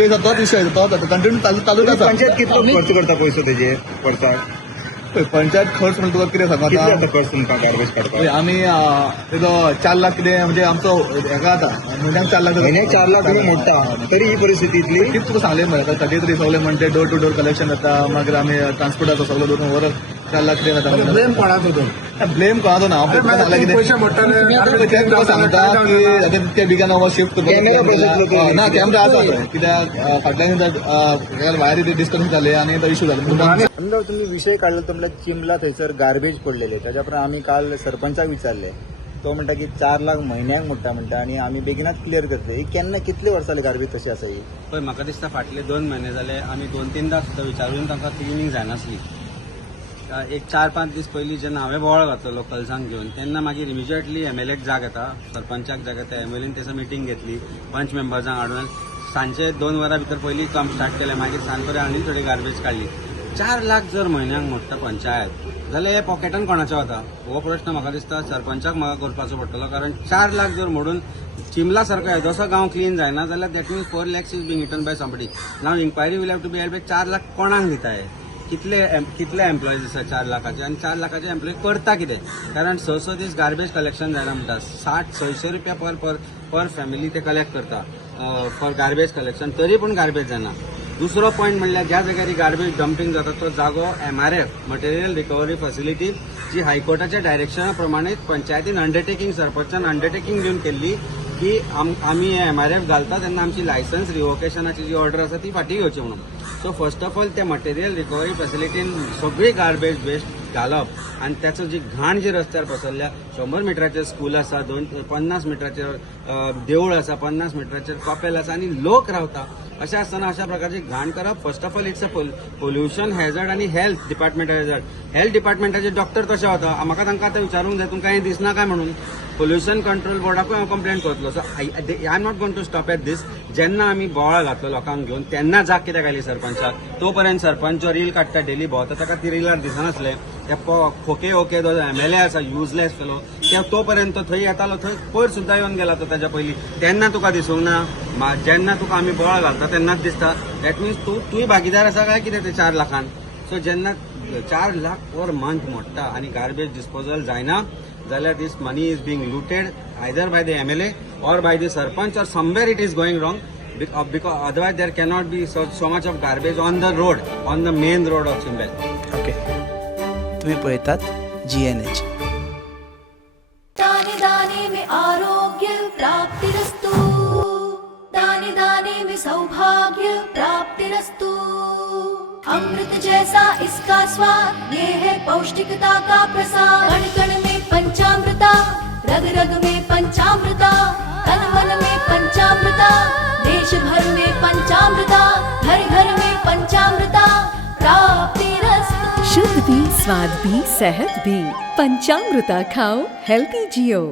तेच तोच विषय तोच कंटिन्यू चालूच आसा. पंचायत कितलो खर्च करता पयसो तेजे वर्साक पंचायत खर्च म्हणजे तुका कितें सांगू कितले आतां जाता खर्च तुमकां गार्बेज काडपाक आमी तेजो 4 लाख कितें म्हणजे आमचो हेका जाता म्हयन्याक 4 लाख म्हयन्याक 4 लाख तुमी मोडटा तरी ही परिस्थिती इतली कितें तुका सांगलें मरे ताजेर तरी सगळें म्हणटे डोर टू डोर कलेक्शन जाता मागीर आमी ट्रान्सपोर्टाचो सगळो धरून वर 4 लाख कितें जाता ब्लेम कोणाचो तो ब्लेम कोणाचो ना हांव तुका सांगलां कितें पयशे मोडटाले तें तुका सांगता की ते बिगान हो शिफ्ट कॅमेरा बसयतलो तो. ना कॅमेरा आसा थंय कित्याक फाटल्यान भायर डिस्कशन जालें आनी तो इशू जालो समजा तुम्ही विषय काढला तो म्हणल्यार चिंबला थंयसर गार्बेज पडलेले त्याच्या उपरांत आमी काल सरपंचाक विचारले तो म्हणटा की 4 लाख म्हयन्याक मोडटा म्हणटा आणि आमी बेगिनाच क्लियर करतले ही केन्ना कितले वर्सां जाली गार्बेज तशी आसा ही पळय म्हाका दिसता फाटले 2 म्हयने जाले आमी 2-3दा सुद्दां विचारून तांकां क्लिनिंग जायनासली. एक 4-5 दीस पयलीं जेन्ना हांवें बोवाळ घातलो कल्सांक घेवन तेन्ना मागीर इमिजिएटली एमएलएक जाग येता सरपंचाक जाग येता एमएलएन थंयसर मिटींग घेतली पंच मेंबर्सांक हाडून सांजचे 2 वरां भितर पयलीं काम स्टार्ट केलें मागीर सांजपर्यंत आनी थोडी गार्बेज काडली. 4 लाख जर म्हयन्याक मोडटा पंचायत जाल्यार हे पॉकेटान कोणाचो वता हो प्रश्न म्हाका दिसता सरपंचाक म्हाका करपाचो पडटलो कारण 4 लाख जर मोडून चिंबला सारको येदोसो गांव क्लीन जायना जाल्यार that means 4 lakhs is being eaten by somebody. Now inquiry will have to be held by 4 lakh कोणाक दिताय कितले एम्प्लॉईज आसा 4 लाखाचे आनी 4 लाखाचे एम्प्लॉय करता कितें कारण स दीस गार्बेज कलेक्शन जायना म्हणटा 60-600 रुपया पर फॅमिली ते कलेक्ट करता फॉर गार्बेज कलेक्शन तरी पूण गार्बेज जायना. दुसरो पॉयंट म्हणल्यार ज्या जाग्यार गार्बेज डंपिंग जाता तो जागो MRF मटेरियल रिकवरी फॅसिलिटी जी हायकोर्टाच्या डायरेक्शना प्रमाणे पंचायतीन अंडरटेकिंग सरपंचान अंडरटेकिंग घेवन केल्ली की आमी MRF घालता तेन्ना आमची लायसन्स रिवोकेशनाची जी ऑर्डर आसा ती फाटीं घेवची म्हणून. सो फर्स्ट ऑफ ऑल त्या मटेरियल रिकवरी फॅसिलिटीन सगळी गार्बेज वेस्ट घालप आनी त्याचो जी घाण जी रस्त्यार पसरल्या 100 मिटराचेर स्कूल आसा 50 मिटराचेर देवूळ आसा 50 मिटराचेर कॉपेल आसा आनी लोक रावता अशें आसतना अशा प्रकारची घाण करप first of all it's a pollution hazard आनी हेल्थ डिपार्टमेंट हॅझर्ड. हेल्थ डिपार्टमेंटाचे डॉक्टर कशे वता म्हाका तांकां आतां विचारूंक जाय तुमकां हें दिसना काय म्हणून पोल्युशन कंट्रोल बोर्डाकूय हांव कंप्लेंट करतलो. So I am not going to stop at this. जेन्ना आमी बोवाळ घातलो लोकांक घेवन तेन्ना जाग कित्याक आयली सरपंचाक तोपर्यंत सरपंच जो रील काडटा डेली भोंवता ताका ती रिलार दिसनासले त्या खोके ओके जो MLA आसा युजलेस फेलो त्या तोपर्यंत थंय येतालो थंय पयर सुद्दां येवन गेला तो ताच्या पयलीं तेन्ना तुका दिसूंक ना जेन्ना तुका आमी बोवाळ घालता तेन्नाच दिसता दॅट मीन्स तूंय भागीदार आसा काय कितें ते 4 लाखान. सो जेन्ना 4 लाख पर मंथ मोडटा आनी गार्बेज डिस्पोजल जायना जाल्यार this money is being looted either by the MLA or by the sarpanch or somewhere it is going wrong because otherwise there cannot be so much of garbage on the road on the main road of Chimbel. Okay तुम्ही पळयतात GNH. दाने दाने में आरोग्य प्राप्तिरस्तु दाने दाने में सौभाग्य प्राप्तिरस्तु अमृत जैसा इसका स्वाद ये है पौष्टिकता का प्रसाद कण कण में पंचामृता रग रग में पंचामृता तन मन में पंचामृता देश भर में पंचामृता घर घर में पंचामृता प्राप्तिरस्तु. शुद्ध भी स्वाद भी सेहत भी पंचामृता खाओ हेल्थी जियो.